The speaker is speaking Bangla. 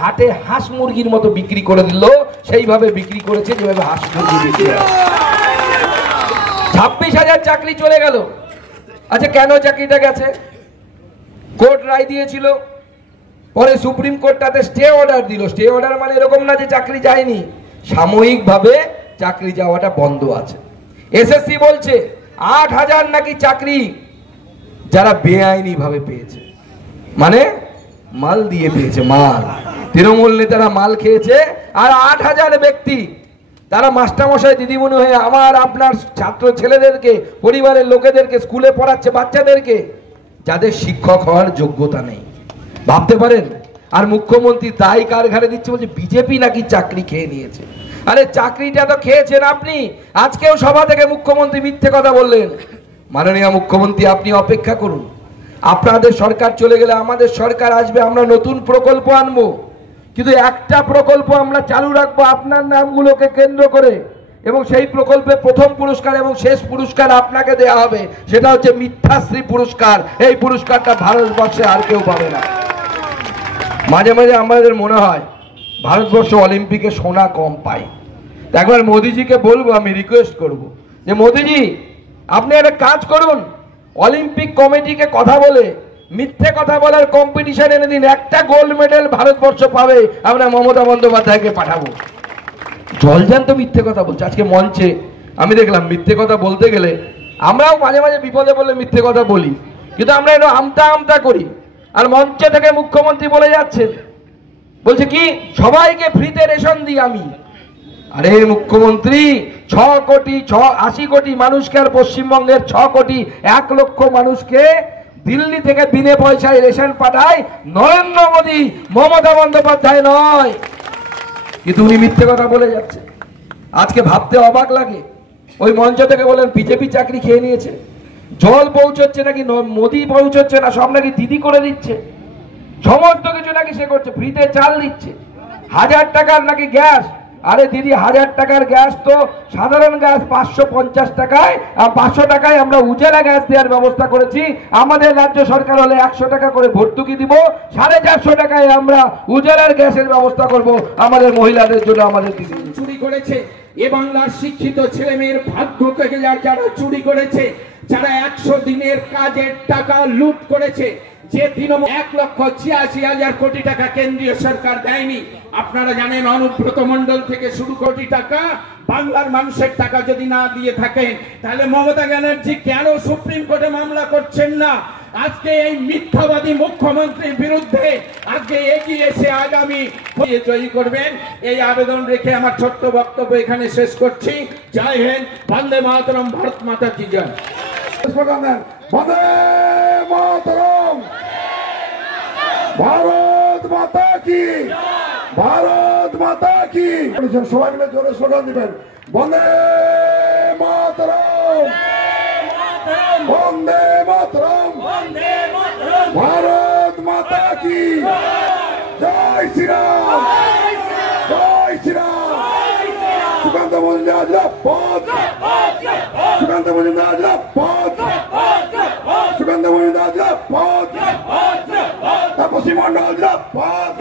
হাটে হাঁস মুরগির মতো বিক্রি করে দিল, সেইভাবে বিক্রি করেছে যেভাবে হাঁস মুরগি বিক্রি হয়। 26,000 চাকরি চলে গেল। আচ্ছা, কেন চাকরিটা গেছে? কোর্ট রায় দিয়েছিল, পরে সুপ্রিম কোর্ট তাতে স্টে অর্ডার দিল। স্টে অর্ডার মানে এরকম না যে চাকরি যায়নি, সাময়িকভাবে চাকরি যাওয়াটা বন্ধ আছে। এসএসসি বলছে 8,000 নাকি চাকরি যারা বেআইনি ভাবে পেয়েছে, মানে মাল দিয়ে পেয়েছে, মাল তৃণমূল নেতারা মাল খেয়েছে। আর 8,000 ব্যক্তি তারা মাস্টারমশাই দিদিমণি হয়ে আমার আপনার ছাত্র ছেলেদেরকে, পরিবারের লোকেদেরকে স্কুলে পড়াচ্ছে, বাচ্চাদেরকে, যাদের শিক্ষক হওয়ার যোগ্যতা নেই। ভাবতে পারেন? আর মুখ্যমন্ত্রী দায় কার ঘাড়ে দিচ্ছে? বলছে বিজেপি নাকি চাকরি খেয়ে নিয়েছে। আরে চাকরিটা তো খেয়েছেন আপনি। আজকেও সভা থেকে মুখ্যমন্ত্রী মিথ্যে কথা বললেন। মাননীয় মুখ্যমন্ত্রী, আপনি অপেক্ষা করুন, আপনাদের সরকার চলে গেলে আমাদের সরকার আসবে, আমরা নতুন প্রকল্প আনবো। কিন্তু একটা প্রকল্প আমরা চালু রাখবো আপনার নামগুলোকে কেন্দ্র করে, এবং সেই প্রকল্পে প্রথম পুরস্কার এবং শেষ পুরস্কার আপনাকে দেয়া হবে। সেটা হচ্ছে মিথ্যাশ্রী পুরস্কার। এই পুরস্কারটা ভারতবর্ষে আর কেউ পাবে না। মাঝে মাঝে আমাদের মনে হয় ভারতবর্ষ অলিম্পিকে সোনা কম পায়। একবার মোদিজিকে বলবো, আমি রিকোয়েস্ট করব যে মোদিজি, আপনি একটা কাজ করুন, অলিম্পিক কমিটিকে কথা বলে মিথ্যে কথা বলার কম্পিটিশন এনে দিন। একটা গোল্ড মেডেল ভারতবর্ষ পাবে, আমরা মমতা বন্দ্যোপাধ্যায়কে পাঠাবো। জলজান্ত মিথ্যে কথা বলছে। আজকে মঞ্চে আমি দেখলাম মিথ্যে কথা বলতে গেলে, আমরাও মাঝে মাঝে বিপদে বলে মিথ্যে কথা বলি, কিন্তু আমরা একটু আমতা আমতা করি। আর মঞ্চে থেকে মুখ্যমন্ত্রী বলে যাচ্ছেন, বলছে কি সবাইকে ফ্রিতে রেশন দিই আমি। আরে মুখ্যমন্ত্রী, 80 কোটি মানুষকে, আর পশ্চিমবঙ্গের 6 কোটি 1 লক্ষ মানুষকে দিল্লি থেকে বিনে পয়সায় রেশন পাঠায় নরেন্দ্র মোদী, মমতা বন্দ্যোপাধ্যায় নয়। কিন্তু উনি মিথ্যে কথা বলে যাচ্ছে। আজকে ভাবতে অবাক লাগে, ওই মঞ্চ থেকে বলেন বিজেপি চাকরি খেয়ে নিয়েছে। জল পৌঁছচ্ছে নাকি মোদি পৌঁছচ্ছে না, সব নাকি দিদি করে দিচ্ছে। সমস্ত কিছু নাকি সে করছে, ফ্রিতে চাল দিচ্ছে, 1000 টাকার নাকি গ্যাস। আরে দিদি, 1000 টাকার গ্যাস তো সাধারণ গ্যাস 550 টাকায়, আর 500 টাকায় আমরা উজালা গ্যাস দেওয়ার ব্যবস্থা করেছি। আমাদের রাজ্য সরকার হলে 100 টাকা করে ভর্তুকি দিব, 450 টাকায় আমরা উজালার গ্যাসের ব্যবস্থা করব আমাদের মহিলাদের জন্য। আমাদের দিদি চুরি করেছে এ বাংলার শিক্ষিত ছেলে মেয়ের ভাগ্যকে যারা চুরি করেছে, যারা 100 দিনের কাজের টাকা লুট করেছে, যে তৃণমূল 1,86,000 কোটি টাকা কেন্দ্রীয় সরকার দেয়নি। আপনারা জানেন অনুব্রত মণ্ডল থেকে শুরু কোটি টাকা বাংলার মানুষের টাকা যদি না দিয়ে থাকেন, তাহলে মমতা ব্যানার্জি কেন সুপ্রিম কোর্টে মামলা করছেন না? আজকে এই মিথ্যাবাদী মুখ্যমন্ত্রীর বিরুদ্ধে আজকে এগিয়ে এসে আগামী জয়ী করবেন, এই আবেদন রেখে আমার ছোট্ট বক্তব্য এখানে শেষ করছি। জয় হিন্দ, বন্দে মাতরম, ভারত মাতা কি জয়। বন্দে মাতরম, ভারত মাতা কি, ভারত মাতা কি। সবাই মিলে জোরে স্লোগান দিবেন, বন্দে মাতরম, বন্দে মাতরম, ভারত মাতা কি। জয় শ্রীরাম, জয় শ্রীরাম। সুকান্ত মজুমদার জিন্দাবাদ, সুকান্ত মজুমদার জিন্দাবাদ, সুকান্ত মজুমদার জিন্দাবাদ, তাপসী মণ্ডল জিন্দাবাদ।